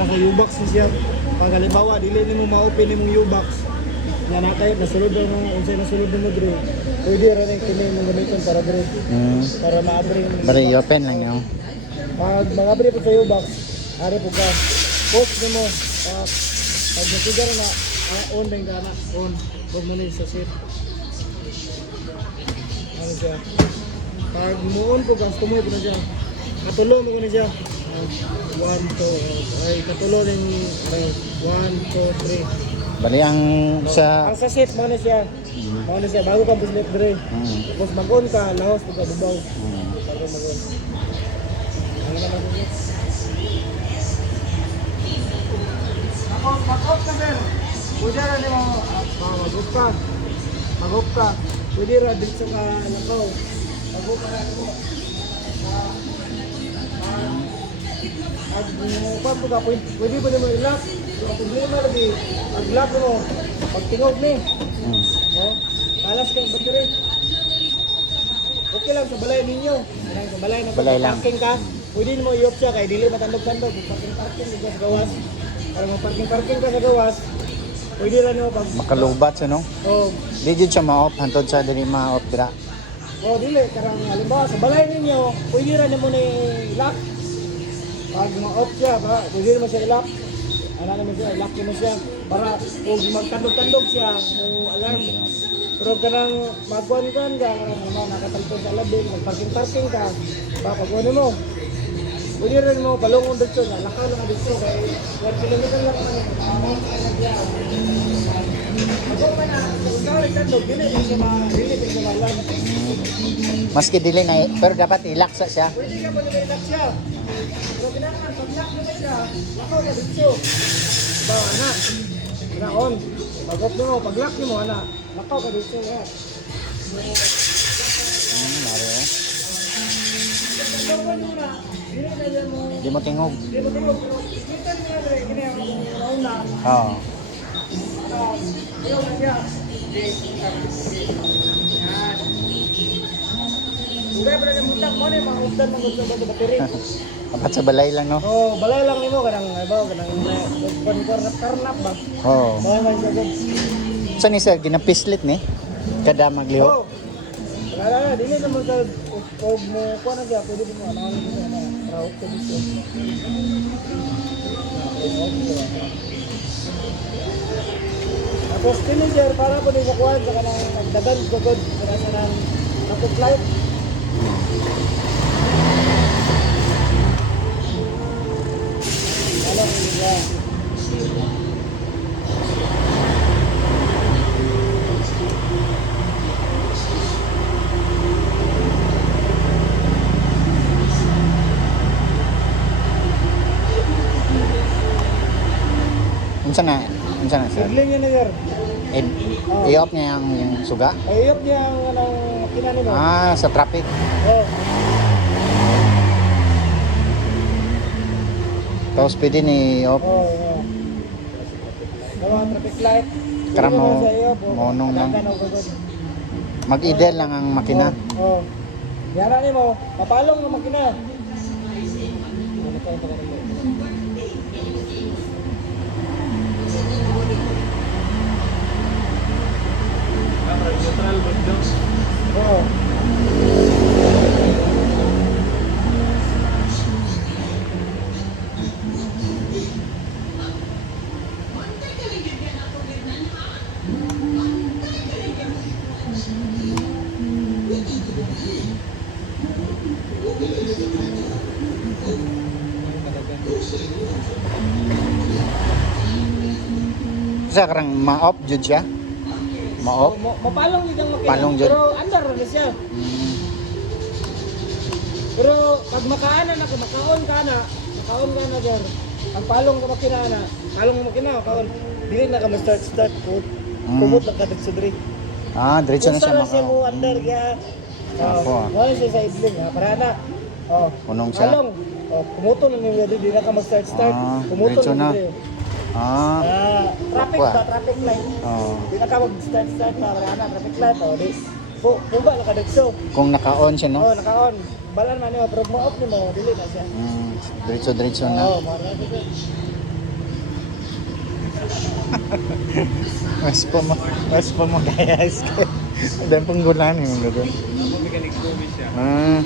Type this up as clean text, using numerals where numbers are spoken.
para sa U-box siya. Pag halimbawa dili nimo ma-open nimong U-box, nga nakay nasulod mo unsay nasulod mo dre. Pwede ra ning kini mo gamiton para dre. Para maabri. Bari open lang yun. Pag mag-abri po sa U-box, ari po ka. Post nimo pag nasigar na on bang gana on. Huwag mo na sa seat. Ano siya? Pag muon po gas tumoy po na siya. Katulo mo ko na siya. 1, 2, ay katulo din 1, 2, 3. Bali ang sa... Ang sa seat mo na siya. Mo na siya bago ka bislet dire. Tapos mag-on ka, lahos pag bubaw. Bago mag-on. Ano naman yun? Mag-off ka sir. Pwede na niyo mag-off ka. Mag-off ka. Pwede ra dito ka nakaw. Mag-off ka na ako. Pwede ba naman i-lock? Ang problema lagi, pag-lock mo, pag-tingog ni. Kalas kang battery. Okay lang sa balay ninyo. Sa balay na Balay lang. parking ka, pwede mo i-off siya kaya dili matandog-tandog. Parking ka sa gawas. Para mag-parking ka sa gawas, pwede lang nyo pag... Makalubat siya, no? Di dyan siya ma-off, hantod siya, dili ma-off dira. Dili, karang halimbawa sa balay ninyo, pwede rin naman i-lock. Pag ma-off siya, pwede naman siya i-lock. Ano naman siya, i-lock naman siya. Para kung magtandog-tandog siya, yung alarm. Pero karang magkuhan-kuhan ka, karang nakatalpon sa labing, magparking-parking ka, pag ano mo, pwede rin mo balongon dito, lakaw lang dito, kaya 1 kilometer lang naman. Ako pa na, kung ikaw nagtandog, dili siya ma-alarm. Maski dili na, pero dapat i-lock siya. Pwede ka pa nila i-lock siya. Pero kailangan, pag-lock mo siya, lakaw ka dito. Diba, anak? Kinaon. Pag-off mo, pag-lock mo, anak. Lakaw ka dito. Mario. Pag-off mo na, Di mo tingog. Di mo tingog. Kita niya, kini ang una. Oo. Ayaw na siya. Yan. Kaya pala yung mutak mo, mga ugdan mga gusto ba sa battery. Dapat sa balay lang, no? Balay lang nimo kanang karnap ba? Oo. Balay lang siya. Saan ni sir, ginapislit ni? Kada magliho? Wala, dili naman sa og mo kuha na siya, pwede mo ano raw ko dito. Tapos finisher para po din sa kuha sa kanang nagdagan gagod para sa nang nakuplight. Ano niya? Unsa na sir? Sigling yun na sir. I-off niya yung suga? Ayop niya ang anong makina nimo. Sa traffic. Tapos pwede ni off. Traffic light. Karang monong lang. Mag-idle lang ang makina. Yara nimo, papalong ang makina. Neutral windows. Sa karang ma-off jud siya? Ma-off? Mapalong yun ang makina. Palong dyan. Pero under na siya. Pero pag makaana na, makaon ka na dyan. Ang palong ka makina na, palong ka makina, makaon. Dili na ka ma-start. Kumot lang ka dito sa diri. Diretso na siya Kung siya mo under kaya. Wala siya sa idling ha, para na. Punong siya. Palong. Kumuto na niyo dito, di na ka mag-start. Kumuto diretso na. diri. Traffic light. Di na ka mag-start na, para na, traffic light. Di. Puga na ka dito. Kung naka-on siya, no? Naka-on. Balan man niyo, pero mo-off niyo mo, dili na siya. Diretso na. Mara na siya. Mas pa mo kaya. Dahil panggulan yung gano'n. Ako mechanic service siya. Ah.